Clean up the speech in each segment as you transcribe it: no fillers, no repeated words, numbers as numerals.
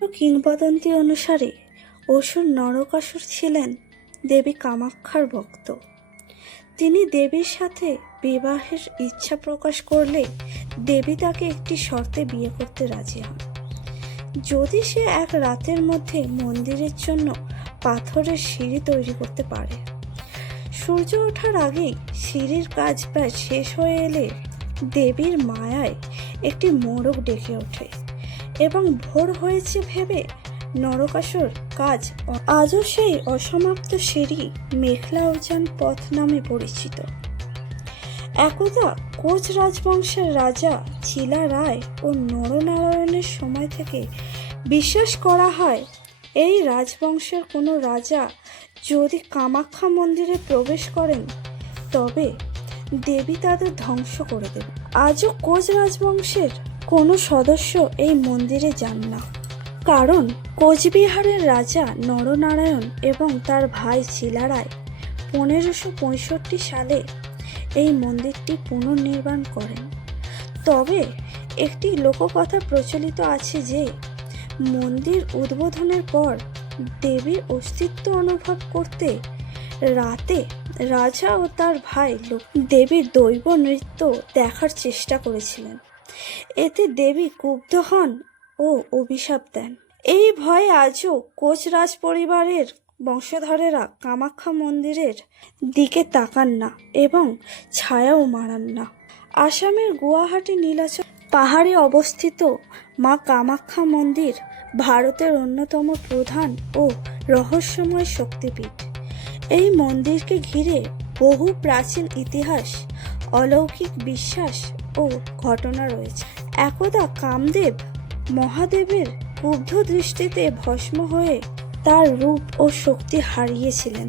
কিংবদন্তি অনুসারে অসুর নরকাসুর ছিলেন দেবী কামাক্ষার ভক্ত। তিনি দেবীর সাথে বিবাহের ইচ্ছা প্রকাশ করলে দেবী তাকে একটি শর্তে বিয়ে করতে রাজি হন। যদি সে এক রাতের মধ্যে মন্দিরের জন্য পাথরের সিঁড়ি তৈরি করতে পারে। সূর্য ওঠার আগেই সিঁড়ির কাজ প্রায় শেষ হয়ে এলে দেবীর মায়ায় একটি মোরগ ডেকে ওঠে এবং ভোর হয়েছে ভেবে নরকাসুর কাজ আজও সেই অসমাপ্ত সিঁড়ি মেখলা উজান পথ নামে পরিচিত। একদা কোচ রাজবংশের রাজা চিলা রায় ও নরনারায়ণের সময় থেকে বিশ্বাস করা হয় এই রাজবংশের কোনো রাজা যদি কামাখ্যা মন্দিরে প্রবেশ করেন তবে দেবী তাদের ধ্বংস করে দেবে। আজও কোচ রাজবংশের কোনো সদস্য এই মন্দিরে যান না, কারণ কোচবিহারের রাজা নরনারায়ণ এবং তার ভাই চিলারায় 1565 সালে এই মন্দিরটি পুনর্নির্মাণ করেন। তবে একটি লোককথা প্রচলিত আছে যে মন্দির উদ্বোধনের পর দেবীর অস্তিত্ব অনুভব করতে রাতে রাজা ও তার ভাই দেবীর দৈব নৃত্য দেখার চেষ্টা করেছিলেন। এতে দেবী ক্ষুব্ধ হন ও অভিশাপ দেন। এই ভয়ে আজও কোচ রাজ পরিবারের বংশধরেরা কামাখ্যা মন্দিরের দিকে তাকান না এবং ছায়াও মারান না। আসামের গুয়াহাটি নীলাচল পাহাড়ে অবস্থিত মা কামাখ্যা মন্দির ভারতের অন্যতম প্রধান ও রহস্যময় শক্তিপীঠ। এই মন্দিরকে ঘিরে বহু প্রাচীন ইতিহাস, অলৌকিক বিশ্বাস ও ঘটনা রয়েছে। একদা কামদেব মহাদেবের ক্রুদ্ধ দৃষ্টিতে ভস্ম হয়ে তার রূপ ও শক্তি হারিয়েছিলেন।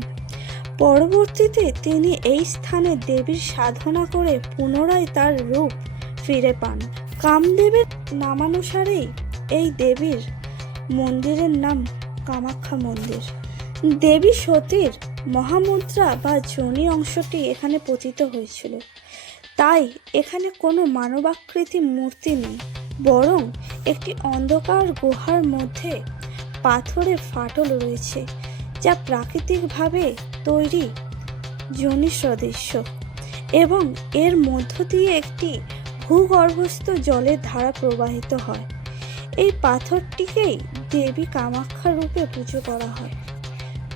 পরবর্তীতে তিনি এই স্থানে দেবীর সাধনা করে পুনরায় তার রূপ ফিরে পান। কামদেবের নামানুসারেই এই দেবীর মন্দিরের নাম কামাখ্যা মন্দির। দেবী সতীর মহামুদ্রা বা যোনি অংশটি এখানে পতিত হয়েছিল, তাই এখানে কোনো মানবাকৃতি মূর্তি নেই, বরং একটি অন্ধকার গুহার মধ্যে পাথরের ফাটল রয়েছে যা প্রাকৃতিকভাবে তৈরি যোনি সদৃশ্য এবং এর মধ্য দিয়ে একটি ভূগর্ভস্থ জলের ধারা প্রবাহিত হয়। এই পাথরটিকেই দেবী কামাখ্যা রূপে পুজো করা হয়।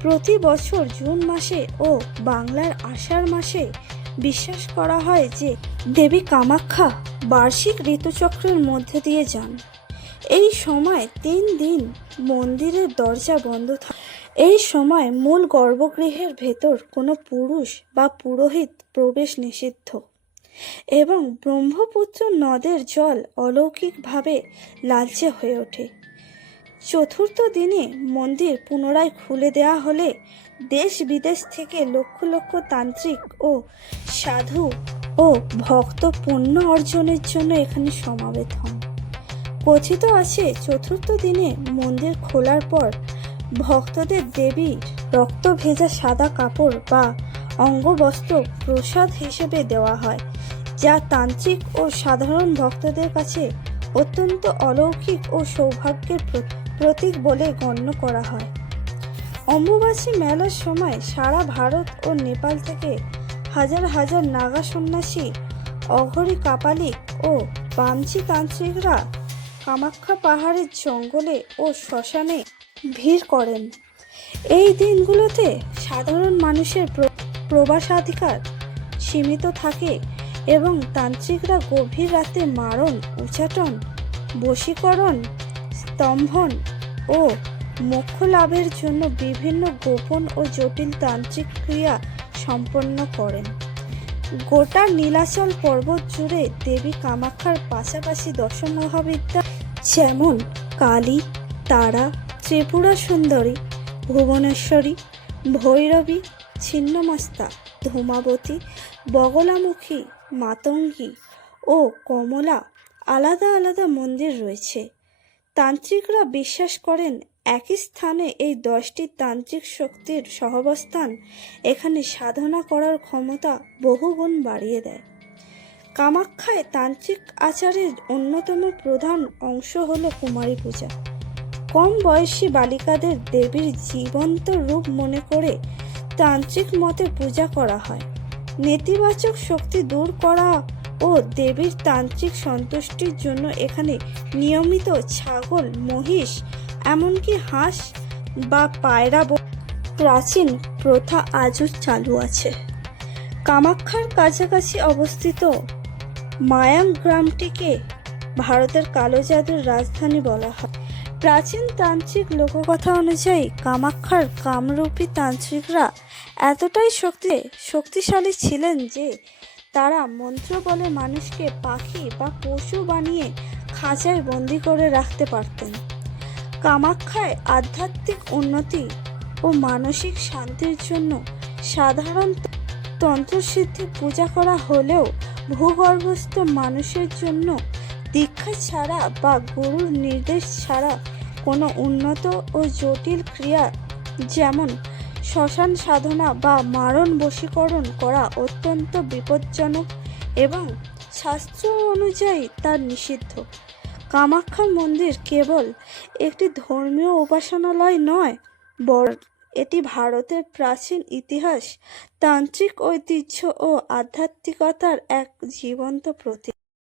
প্রতি বছর জুন মাসে ও বাংলার আষাঢ় মাসে বিশ্বাস করা হয় যে দেবী কামাখ্যা বার্ষিক ঋতুচক্রের মধ্যে দিয়ে যান। এই সময় 3 দিন মন্দিরের দরজা বন্ধ থাকে। এই সময় মূল গর্ভগৃহের ভেতর কোনো পুরুষ বা পুরোহিত প্রবেশ নিষিদ্ধ এবং ব্রহ্মপুত্র নদের জল অলৌকিকভাবে লালচে হয়ে ওঠে। চতুর্থ দিনে মন্দির পুনরায় খুলে দেওয়া হলে দেশ বিদেশ থেকে লক্ষ লক্ষ তান্ত্রিক ও সাধু ও ভক্ত পুণ্য অর্জনের জন্য এখানে সমাবেত হন। কথিত আছে চতুর্থ দিনে মন্দির খোলার পর ভক্তদের দেবীর রক্ত ভেজা সাদা কাপড় বা অঙ্গবস্ত্র প্রসাদ হিসেবে দেওয়া হয়, যা তান্ত্রিক ও সাধারণ ভক্তদের কাছে অত্যন্ত অলৌকিক ও সৌভাগ্যের প্রতীক বলে গণ্য করা হয়। অম্বুবাচী মেলার সময় সারা ভারত ও নেপাল থেকে হাজার হাজার নাগা সন্ন্যাসী, অঘরী কাপালিক ও বামচি তান্ত্রিকরা কামাখ্যা পাহাড়ের জঙ্গলে ও শ্মশানে ভিড় করেন। এই দিনগুলোতে সাধারণ মানুষের প্রবেশাধিকার সীমিত থাকে এবং তান্ত্রিকরা গভীর রাতে মারণ, উচ্চাটন, বশীকরণ, স্তম্ভন ও মোক্ষ লাভের জন্য বিভিন্ন গোপন ও জটিল তান্ত্রিক ক্রিয়া সম্পন্ন করেন। গোটা নীলাচল পর্বত জুড়ে দেবী কামাখ্যার পাশাপাশি দশমহাবিদ্যা যেমন কালী, তারা, ত্রিপুরা সুন্দরী, ভুবনেশ্বরী, ভৈরবী, ছিন্নমস্তা, ধূমাবতী, বগলামুখী, মাতঙ্গী ও কমলা আলাদা আলাদা মন্দির রয়েছে। তান্ত্রিকরা বিশ্বাস করেন একই স্থানে এই 10টি তান্ত্রিক শক্তির সহাবস্থান এখানে সাধনা করার ক্ষমতা বহুগুণ বাড়িয়ে দেয়। কামাখ্যায় তান্ত্রিক আচারের অন্যতম প্রধান অংশ হল কুমারী পূজা। কম বয়সী বালিকাদের দেবীর জীবন্ত রূপ মনে করে তান্ত্রিক মতে পূজা করা হয়। নেতিবাচক শক্তি দূর করা ও দেবীর তান্ত্রিক সন্তুষ্টির জন্য এখানে নিয়মিত ছাগল, মহিষ, এমনকি হাঁস বা পায়রা প্রাচীন প্রথা আজও চালু আছে। কামাখ্যার কাছাকাছি অবস্থিত মায়াং গ্রামটিকে ভারতের কালো জাদুর রাজধানী বলা হয়। প্রাচীন তান্ত্রিক লোককথা অনুযায়ী কামাখ্যার কামরূপী তান্ত্রিকরা এতটাই শক্তিশালী ছিলেন যে তারা মন্ত্র বলে মানুষকে পাখি বা পশু বানিয়ে খাঁচায় বন্দি করে রাখতে পারতেন। কামাখ্যায় আধ্যাত্মিক উন্নতি ও মানসিক শান্তির জন্য সাধারণত তন্ত্রসিদ্ধি পূজা করা হলেও ভূগর্ভস্থ মানুষের জন্য দীক্ষা ছাড়া বা গুরুর নির্দেশ ছাড়া কোনো উন্নত ও জটিল ক্রিয়া যেমন শ্মশান সাধনা বা মারণ বশীকরণ করা অত্যন্ত বিপজ্জনক এবং শাস্ত্র অনুযায়ী তা নিষিদ্ধ। কামাখ্যা মন্দির কেবল একটি ধর্মীয় উপাসনালয় নয়, বরং এটি ভারতের প্রাচীন ইতিহাস, তান্ত্রিক ঐতিহ্য ও আধ্যাত্মিকতার এক জীবন্ত প্রতীক।